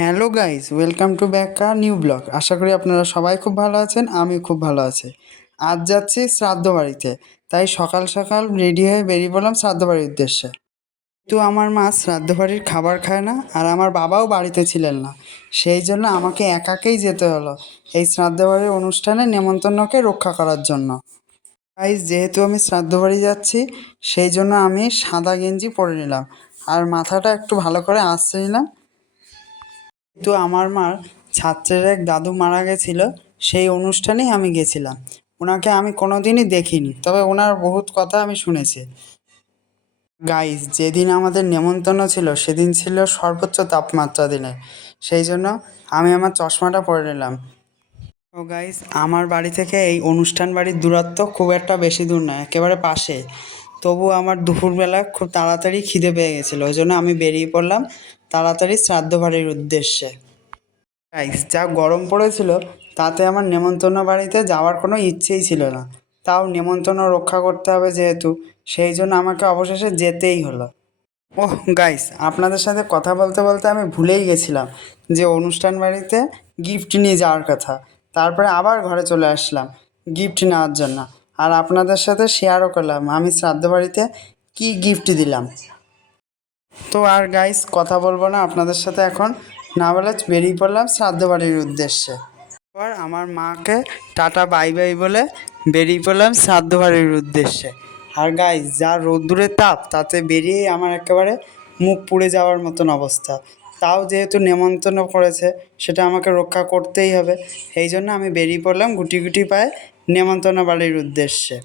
Hello guys, welcome to back our new blog. আশা করি আপনারা সবাই খুব ভালো আছেন, আমি খুব ভালো আছি। আজ যাচ্ছি শ্রাদ্ধ বাড়িতে, তাই সকাল সকাল রেডি হয়ে বেরিয়ে পড়লাম শ্রাদ্ধ বাড়ির উদ্দেশ্যে। তো আমার মা শ্রাদ্ধ বাড়ির খাবার খায় না, আর আমার বাবাও বাড়িতে ছিলেন না, সেই জন্য আমাকে একাকেই যেতে হলো এই শ্রাদ্ধ বাড়ির অনুষ্ঠানে নেমন্তন্নকে রক্ষা করার জন্য। গাইস, যেহেতু আমি শ্রাদ্ধ বাড়ি যাচ্ছি, সেই জন্য আমি সাদা গেঞ্জি পরে নিলাম আর মাথাটা একটু ভালো করে আঁচড়ে নিলাম। তো আমার মার ছাত্রের এক দাদু মারা গেছিল, সেই অনুষ্ঠানেই আমি গেছিলাম। ওনাকে আমি কোনোদিনই দেখিনি, তবে ওনার বহুত কথা আমি শুনেছি। গাইস, যেদিন আমাদের নেমন্তন্ন ছিল সেদিন ছিল সর্বোচ্চ তাপমাত্রা দিনে, সেই জন্য আমি আমার চশমাটা পরে নিলাম। তো গাইস, আমার বাড়ি থেকে এই অনুষ্ঠান বাড়ির দূরত্ব খুব একটা বেশি দূর নয়, একেবারে পাশে। তবু আমার দুপুরবেলা খুব তাড়াতাড়ি খিদে পেয়ে গেছিলো, ওই জন্য আমি বেরিয়ে পড়লাম তাড়াতাড়ি শ্রাদ্ধ বাড়ির উদ্দেশ্যে। গাইস, যা গরম পড়েছিল তাতে আমার নেমন্তন্ন বাড়িতে যাওয়ার কোনো ইচ্ছেই ছিল না। তাও নেমন্তন্ন রক্ষা করতে হবে যেহেতু, সেই জন্য আমাকে অবশেষে যেতেই হলো। ওহ গাইস, আপনাদের সাথে কথা বলতে বলতে আমি ভুলেই গেছিলাম যে অনুষ্ঠান বাড়িতে গিফট নিয়ে যাওয়ার কথা। তারপরে আবার ঘরে চলে আসলাম গিফট নেওয়ার জন্য, আর আপনাদের সাথে শেয়ারও করলাম আমি শ্রাদ্ধ বাড়িতে কী গিফট দিলাম। তো আর গাইস কথা বলবো না আপনাদের সাথে এখন, না বলে বেরিয়ে পড়লাম শ্রাদ্ধ বাড়ির উদ্দেশ্যে। এবার আমার মাকে টাটা বাই বাই বলে বেরিয়ে পড়লাম শ্রাদ্ধ বাড়ির উদ্দেশ্যে। আর গাইস, যা রোদ্দুরের তাপ, তাতে বেরিয়েই আমার একেবারে মুখ পুড়ে যাওয়ার মতন অবস্থা। তাও যেহেতু নেমন্তন্ন করেছে, সেটা আমাকে রক্ষা করতেই হবে, এই জন্য আমি বেরিয়ে পড়লাম গুটি গুটি পায়ে নেমন্তন্ন বাড়ির উদ্দেশ্যে।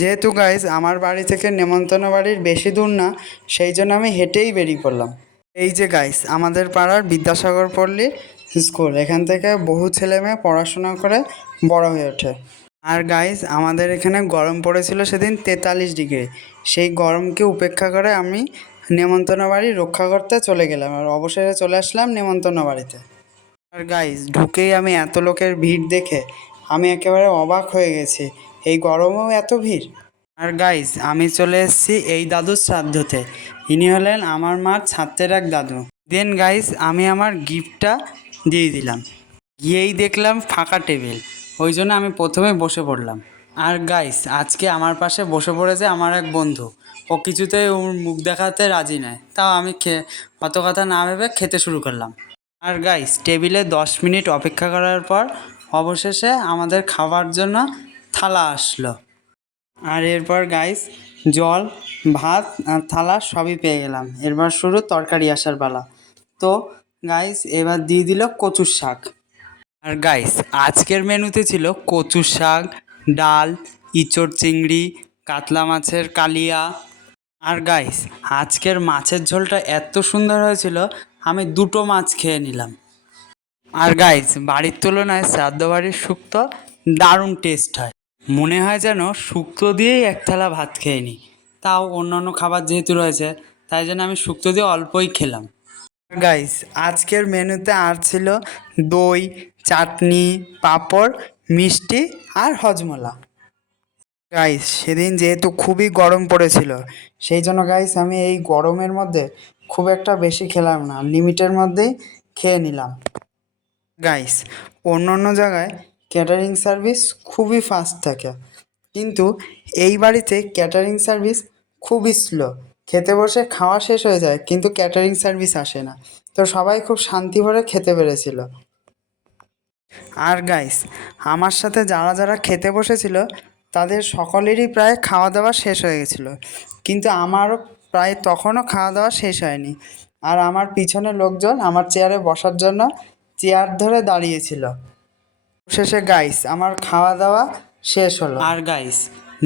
যেহেতু গাইস আমার বাড়ি থেকে নেমন্তন্ন বাড়ির বেশি দূর না, সেই জন্য আমি হেঁটেই বেরিয়ে পড়লাম। এই যে গাইস, আমাদের পাড়ার বিদ্যাসাগর পল্লী স্কুল, এখান থেকে বহু ছেলে মেয়ে পড়াশোনা করে বড় হয়ে ওঠে। আর গাইস, আমাদের এখানে গরম পড়েছিল সেদিন 43 ডিগ্রি। সেই গরমকে উপেক্ষা করে আমি নেমন্তন্ন বাড়ি রক্ষা করতে চলে গেলাম, আর অবশেষে চলে আসলাম নেমন্তন্ন বাড়িতে। আর গাইস, ঢুকেই আমি এত লোকের ভিড় দেখে আমি একেবারে অবাক হয়ে গেছি, এই গরমেও এত ভিড়। আর গাইস, আমি চলে এসেছি এই দাদুর শ্রাদ্ধতে। ইনি হলেন আমার মার ছাত্রের এক দাদু। দেন গাইস, আমি আমার গিফটটা দিয়ে দিলাম, গিয়েই দেখলাম ফাঁকা টেবিল, ওই জন্য আমি প্রথমে বসে পড়লাম। আর গাইস, আজকে আমার পাশে বসে পড়েছে আমার এক বন্ধু। ও কিছুতেই ওর মুখ দেখাতে রাজি নয়, তাও আমি অত কথা না ভেবে খেতে শুরু করলাম। আর গাইস, টেবিলে 10 মিনিট অপেক্ষা করার পর অবশেষে আমাদের খাবার জন্য থালা আসলো। আর এরপর গাইস, জল, ভাত আর থালা সবই পেয়ে গেলাম। এরপর শুরু তরকারি আসার পালা। তো গাইস, এবার দিয়ে দিল কচুর শাক। আর গাইস, আজকের মেনুতে ছিল কচুর শাক, ডাল, ইঁচড় চিংড়ি, কাতলা মাছের কালিয়া। আর গাইস, আজকের মাছের ঝোলটা এত সুন্দর হয়েছিল, আমি 2টো মাছ খেয়ে নিলাম। আর গাইস, বাড়ির তুলনায় শ্রাদ্ধ বাড়ির শুক্তো দারুণ টেস্ট হয়, মনে হয় যেন শুক্তো দিয়েই এক থালা ভাত খেয়ে নিই। তাও অন্য অন্য খাবার যেহেতু রয়েছে, তাই জন্য আমি শুক্তো দিয়ে অল্পই খেলাম। গাইস, আজকের মেনুতে আর ছিল দই, চাটনি, পাঁপড়, মিষ্টি আর হজমোলা। গাইস, সেদিন যেহেতু খুবই গরম পড়েছিল, সেই জন্য গাইস আমি এই গরমের মধ্যে খুব একটা বেশি খেলাম না, লিমিটের মধ্যেই খেয়ে নিলাম। গাইস, অন্য অন্য জায়গায় ক্যাটারিং সার্ভিস খুবই ফাস্ট থাকে, কিন্তু এই বাড়িতে ক্যাটারিং সার্ভিস খুবই স্লো। খেতে বসে খাওয়া শেষ হয়ে যায় কিন্তু ক্যাটারিং সার্ভিস আসে না, তো সবাই খুব শান্তি ভরে খেতে পেরেছিল। আর গাইস, আমার সাথে যারা যারা খেতে বসেছিল তাদের সকলেরই প্রায় খাওয়া দাওয়া শেষ হয়ে গেছিলো, কিন্তু আমারও প্রায় তখনও খাওয়া দাওয়া শেষ হয়নি। আর আমার পিছনে লোকজন আমার চেয়ারে বসার জন্য চেয়ার ধরে দাঁড়িয়েছিল। শেষে গাইস আমার খাওয়া দাওয়া শেষ হলো। আর গাইস,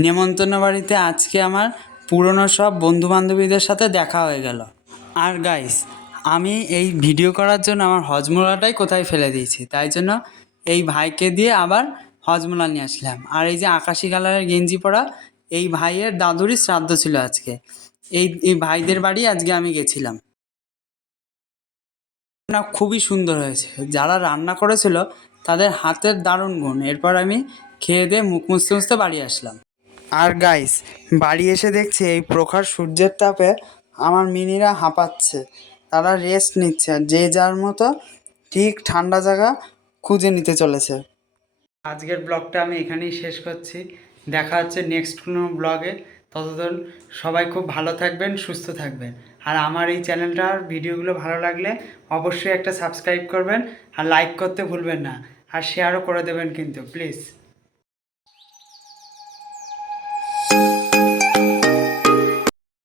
নেমন্তন্ন বাড়িতে আজকে আমার পুরনো সব বন্ধু বান্ধবীদের সাথে দেখা হয়ে গেল। আর গাইস, আমি এই ভিডিও করার জন্য আমার হজমোলাটাই কোথায় ফেলে দিয়েছি, তাই জন্য এই ভাইকে দিয়ে আবার হজমোলা নিয়ে আসলাম। আর এই যে আকাশি কালারের গেঞ্জি পরা এই ভাইয়ের দাদুরই শ্রাদ্ধ ছিল আজকে। এই ভাইদের বাড়ি আজকে আমি গেছিলাম। না, খুবই সুন্দর হয়েছে, যারা রান্না করেছিল তাদের হাতের দারুণ গুণ। এরপর আমি খেয়ে দিয়ে মুখ মুছতে মুছতে বাড়ি আসলাম। আর গাইস, বাড়ি এসে দেখছি এই প্রখর সূর্যের তাপে আমার মিনিরা হাঁপাচ্ছে। তারা রেস্ট নিচ্ছে আর যে যার মতো ঠিক ঠান্ডা জায়গা খুঁজে নিতে চলেছে। আজকের ব্লগটা আমি এখানেই শেষ করছি। দেখা হচ্ছে নেক্সট কোনো ব্লগে। ততক্ষণ সবাই খুব ভালো থাকবেন, সুস্থ থাকবেন। আর আমার এই চ্যানেলটার ভিডিওগুলো ভালো লাগলে অবশ্যই একটা সাবস্ক্রাইব করবেন আর লাইক করতে ভুলবেন না, আর শেয়ারও করে দেবেন কিন্তু প্লিজ।